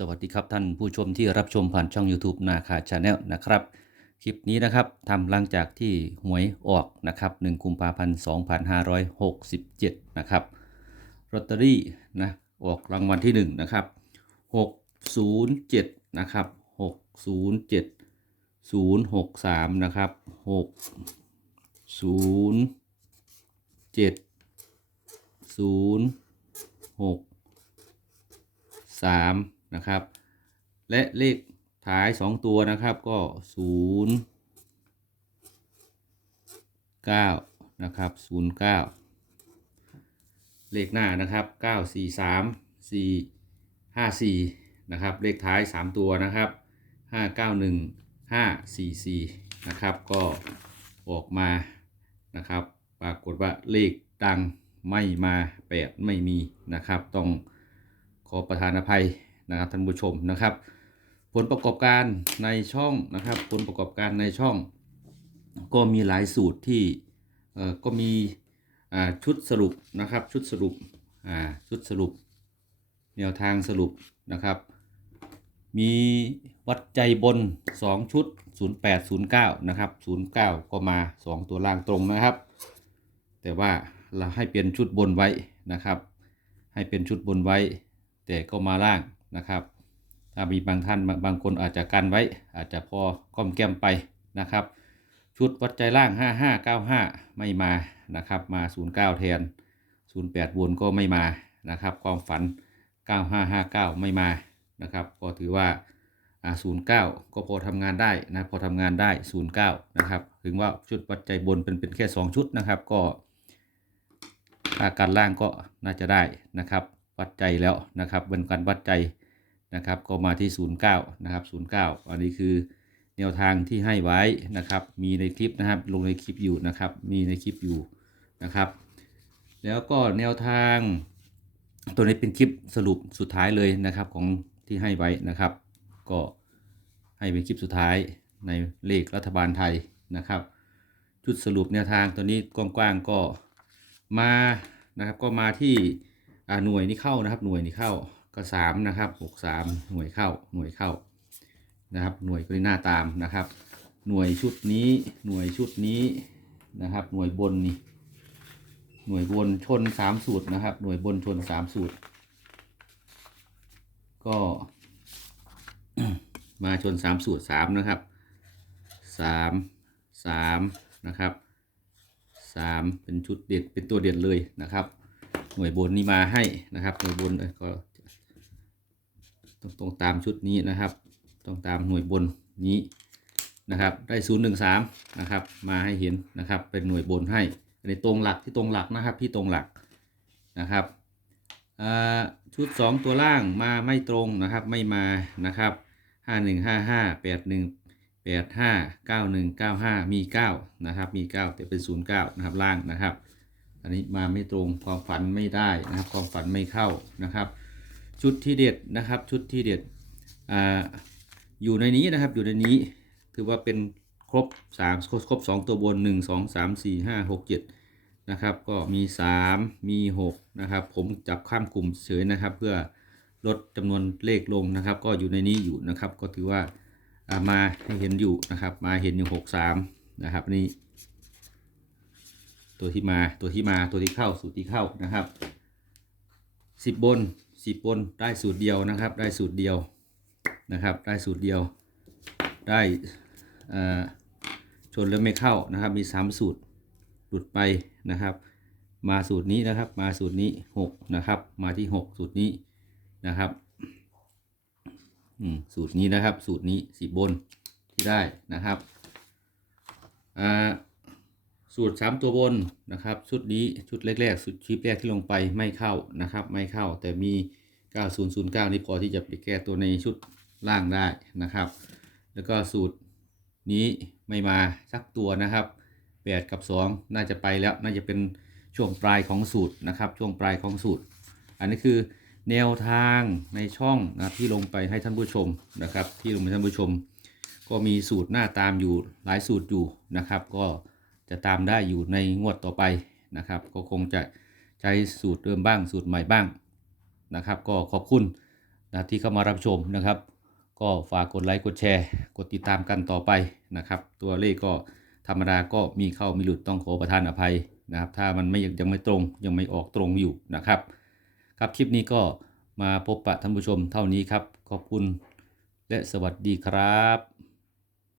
สวัสดีครับท่านผู้ชมที่รับชมผ่านช่อง YouTube นาคาชาแนลนะครับ คลิปนี้นะครับทำหลังจากที่หวยออกนะครับ1กุมภาพันธ์ 2567 นะครับลอตเตอรี่นะออกรางวัลที่ 1 นะครับ 607 นะครับ 607 063 นะครับ 607 0 6สาม นะครับ และเลขท้าย 2 ตัวนะครับก็ศูนย์เก้านะครับศูนย์เก้าเลขหน้านะครับเก้าสี่สามสี่ห้าสี่นะครับ เลขท้าย 3 ตัวนะครับห้าเก้าหนึ่งห้าสี่สี่นะครับ ก็ออกมานะครับ ปรากฏว่าเลขดังไม่มาแปดไม่มีนะครับ ต้องขอประธานอภัย นะครับท่านผู้ชมนะครับ ผลประกอบการในช่องนะครับ ผลประกอบการในช่อง ก็มีหลายสูตรที่เอ่อก็มีชุดสรุปนะครับชุดสรุปชุดสรุป แนวทางสรุปนะครับ มีวัดใจบน 2 ชุด 0809 นะครับ 09 ก็มา 2 ตัวล่างตรงนะครับ แต่ว่าเราให้เปลี่ยนชุดบนไว้นะครับ ให้เป็นชุดบนไว้ แต่ก็มาล่าง นะครับ ถ้ามีบางท่านบางคนอาจจะกันไว้ อาจจะพอก้อมแก้มไปนะครับ ชุดวัดใจล่าง 5595 ไม่มานะครับมา 09 แทน 08บนก็ไม่มานะครับ ความฝัน 9559 ไม่มานะครับ ก็ถือว่าอ่า09 ก็พอทำงานได้นะพอทำงานได้ 09 นะครับ ถึงว่าชุดวัดใจบนเป็นเป็นแค่ 2 ชุดนะครับก็ถ้าการล่างก็น่าจะได้นะครับ วัดใจแล้วนะครับเป็นการวัดใจ นะครับก็มาที่ 09 นะครับ 09 อันนี้คือแนวทางที่ให้ไว้นะครับ มีในคลิปนะครับลงในคลิปอยู่นะครับ มีในคลิปอยู่นะครับ แล้วก็แนวทางตัวนี้เป็นคลิปสรุปสุดท้ายเลยนะครับของที่ให้ไว้นะครับ ก็ให้เป็นคลิปสุดท้ายในเลขรัฐบาลไทยนะครับชุดสรุปแนวทางตัวนี้กว้างๆก็มานะครับก็มาที่อ่าหน่วยนี้เข้านะครับ หน่วยนี้เข้า ก็สามนะครับหกสามหน่วยเข้าหน่วยเข้านะครับ หน่วยก็หน้าตามนะครับ หน่วยชุดนี้หน่วยชุดนี้นะครับ หน่วยบนนี่หน่วยบนชนสามสูตรนะครับ หน่วยบนชนสามสูตร ก็ มาชนสามสูตรสามนะครับสามสามนะครับสามเป็นชุดเด็ดเป็นตัวเด่นเลยนะครับ หน่วยบนนี่มาให้นะครับ หน่วยบนก็ ต้องต้องตามชุดนี้นะครับ ต้องตามหน่วยบนนี้นะครับ ได้ศูนย์หนึ่งสามนะครับ มาให้เห็นนะครับ เป็นหน่วยบนให้อันนี้ตรงหลักที่ตรงหลักนะครับ ที่ตรงหลักนะครับชุด 2 ตัวล่างมาไม่ตรงนะครับไม่มานะครับห้าหนึ่งห้าห้าแปดหนึ่งแปดห้าเก้าหนึ่งเก้าห้ามีเก้านะครับมีเก้าแต่เป็นศูนย์เก้านะครับล่างนะครับ อันนี้มาไม่ตรงความฝันไม่ได้นะครับ ความฝันไม่เข้านะครับ ชุดที่เด็ดนะครับชุดที่เด็ดอ่าอยู่ในนี้นะครับอยู่ในนี้ถือว่าเป็นครบสามครบครบสองตัวบนหนึ่งสองสามสี่ห้าหกเจ็ดนะครับก็มีสามมีหกนะครับ ผมจับข้ามกลุ่มเฉยนะครับ เพื่อลดจำนวนเลขลงนะครับ ก็อยู่ในนี้อยู่นะครับ ก็ถือว่าามาให้เห็นอยู่นะครับ มาเห็นอยู่หกสามนะครับนี่ตัวที่มาตัวที่มาตัวที่เข้าสูตรที่เข้านะครับสิบบน สิบบนได้สูตรเดียวนะครับ ได้สูตรเดียวนะครับ ได้สูตรเดียว ได้ชนแล้วไม่เข้านะครับ มีสามสูตรหลุดไปนะครับ มาสูตรนี้นะครับ มาสูตรนี้หกนะครับ มาที่หกสูตรนี้นะครับสูตรนี้นะครับ สูตรนี้สีบนที่ได้นะครับอ่า สูตรสามตัวบนนะครับชุดนี้ชุดแรกๆสุดคลิปแรกที่ลงไปไม่เข้านะครับ ไม่เข้าแต่มี 9009 นี่พอที่จะไปแก้ตัวในชุดล่างได้นะครับ แล้วก็สูตรนี้ไม่มาสักตัวนะครับ 8 กับ 2 น่าจะไปแล้วน่าจะเป็นช่วงปลายของสูตรนะครับ ช่วงปลายของสูตร อันนี้คือแนวทางในช่องนะที่ลงไปให้ท่านผู้ชมนะครับ ที่ลงไปท่านผู้ชม ก็มีสูตรหน้าตามอยู่หลายสูตรอยู่นะครับ ก็ จะตามได้อยู่ในงวดต่อไปนะครับ ก็คงจะใช้สูตรเดิมบ้างสูตรใหม่บ้างนะครับ ก็ขอบคุณนะที่เข้ามารับชมนะครับ ก็ฝากกดไลค์กดแชร์ กดติดตามกันต่อไปนะครับ ตัวเลขก็ธรรมดาก็มีเข้ามีหลุดต้องขอประทานอภัยนะครับ ถ้ามันไม่ยังไม่ตรงยังไม่ออกตรงอยู่นะครับ ครับคลิปนี้ก็มาพบปะท่านผู้ชมเท่านี้ครับ ขอบคุณและสวัสดีครับ